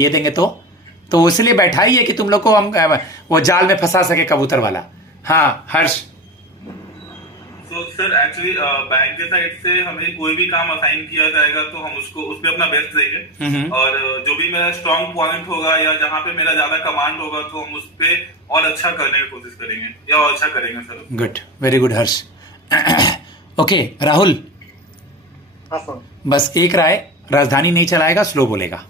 ये देंगे तो इसलिए बैठा ही है कि तुम लोग को हम वो जाल में फंसा सके कबूतर वाला। हाँ हर्ष। तो सर एक्चुअली बैंक के साइड से हमें कोई भी काम असाइन किया जाएगा तो हम उसको उसमें अपना बेस्ट देंगे और जो भी मेरा स्ट्रांग पॉइंट होगा या जहाँ पे मेरा ज्यादा कमांड होगा तो हम उस पे और अच्छा करने की कोशिश करेंगे या और अच्छा करेंगे सर। गुड, वेरी गुड हर्ष। ओके राहुल, बस एक राय, राजधानी नहीं चलाएगा, स्लो बोलेगा,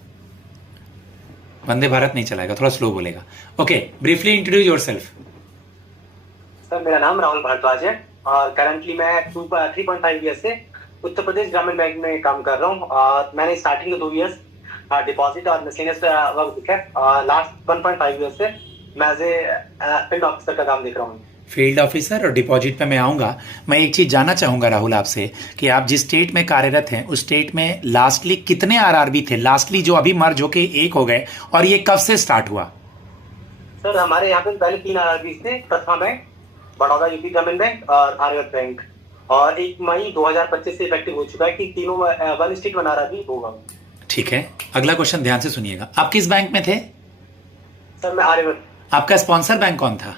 वंदे भारत नहीं चलाएगा, थोड़ा स्लो बोलेगा। Okay, briefly introduce yourself. Sir मेरा नाम राहुल भारद्वाज है और करंटली मैं 3.5 ईयर से उत्तर प्रदेश ग्रामीण बैंक में काम कर रहा हूँ। मैंने स्टार्टिंग के 2 इयर्स डिपॉजिट और मिसलेनियस वर्क देखा है। लास्ट 1.5 ईयर से मैं एज ए फील्ड ऑफिसर का काम देख रहा हूँ। फील्ड ऑफिसर और डिपॉजिट पे मैं आऊंगा। मैं एक चीज जानना चाहूंगा राहुल आपसे कि आप जिस स्टेट में कार्यरत हैं उस स्टेट में लास्टली कितने आरआरबी थे, लास्टली जो अभी मर्ज होके एक हो गए, और ये कब से स्टार्ट हुआ? सर हमारे यहाँ पे पहले 3 आरआरबी थे, प्रथमा बैंक, बड़ौदा यूपी ग्रामीण बैंक और आर्यवर्त बैंक, और 1 मई 2025 से इफेक्टिव हो चुका है कि तीनों वन स्टेट वन आरआरबी होगा। ठीक है, अगला क्वेश्चन ध्यान से सुनिएगा। आप किस बैंक में थे? सर मैं आर्यवर्त। आपका स्पॉन्सर बैंक कौन था?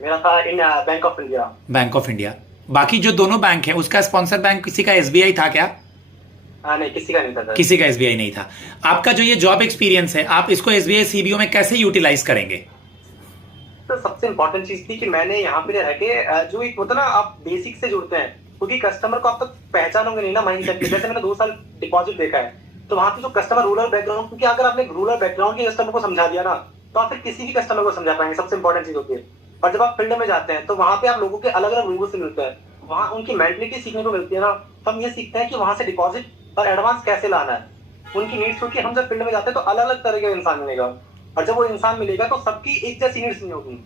मेरा था bank of India. Bank of India. बाकी जो दोनों बैंक हैं उसका स्पॉन्सर बैंक किसी का एसबीआई था क्या? नहीं, किसी का नहीं था। किसी का एसबीआई नहीं था। आपका जो ये जॉब एक्सपीरियंस है आप इसको एसबीआई सीबीओ में कैसे यूटिलाइज करेंगे? तो सबसे इंपॉर्टेंट चीज थी कि मैंने यहाँ पे रह के जो एक होता ना, आप बेसिक से जुड़ते हैं, क्योंकि कस्टमर को आप तक पहचानोगे नहीं ना माइंड सेट। जैसे मैंने 2 साल डिपॉजिट देखा है तो वहां पे जो कस्टमर रूरल बैकग्राउंड, क्योंकि अगर आपने रूरल बैकग्राउंड के कस्टमर को समझा दिया ना तो आप फिर किसी भी कस्टमर को समझा पाएंगे। सबसे इंपॉर्टेंट चीज होती है। और जब आप फील्ड में जाते हैं तो वहां पे आप लोगों के अलग अलग लोगों से मिलते हैं, वहां उनकी मेंटलिटी सीखने को मिलती है ना, तो हम ये सीखते हैं कि वहां से डिपॉजिट और एडवांस कैसे लाना है, उनकी नीड्स। क्योंकि हम जब फील्ड में जाते हैं तो अलग अलग तरह का इंसान मिलेगा, और जब वो इंसान मिलेगा तो सबकी एक जैसी नीड्स नहीं होगी।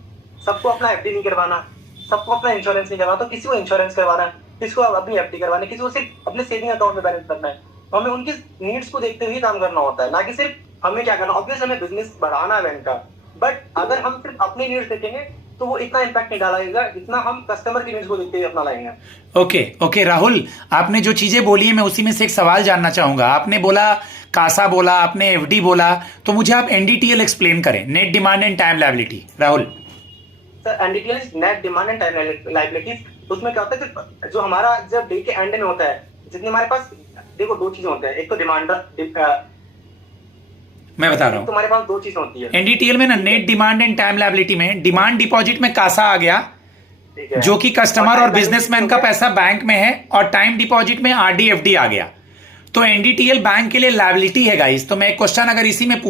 सबको अपना एफडी नहीं करवाना, सबको अपना इंश्योरेंस नहीं करवाना, तो किसी को इंश्योरेंस करवाना है, किसी को अपनी एफडी करवाना है, किसी को सिर्फ अपने सेविंग अकाउंट में बैलेंस करना है। तो हमें उनकी नीड्स को देखते हुए काम करना होता है, ना कि सिर्फ हमें क्या करना। ऑब्वियस हमें बिजनेस बढ़ाना है बैंक का, बट अगर हम सिर्फ अपनी नीड्स देखेंगे तो वो इतना इम्पैक्ट नहीं डालेगा जितना हम कस्टमर की नीड्स को देखते हुए अपना लाएंगे। ओके राहुल, आपने जो चीजें बोली है मैं उसी में से एक सवाल जानना चाहूंगा। आपने बोला कासा बोला, आपने एफडी बोला, तो मुझे आप एनडीटीएल एक्सप्लेन करें, net demand and time liability. Rahul sir NDTL net demand and time liabilities, उसमें क्या होता है कि जो हमारा जब डे के एंड में होता है, जितनी हमारे पास देखो 2 चीजें होते हैं, एक तो डिमांड, मैं बता रहा हूँ तुम्हारे पास 2 चीजें होती है एनडीटीएल में ना। Net demand and time liability में डिमांड डिपॉजिट में कासा आ गया जो कि कस्टमर और बिजनेसमैन का पैसा बैंक में है, और टाइम डिपॉजिट में आरडी एफडी आ गया। तो एनडीटीएल बैंक के लिए लायबिलिटी है गाइस। तो मैं एक क्वेश्चन अगर इसी में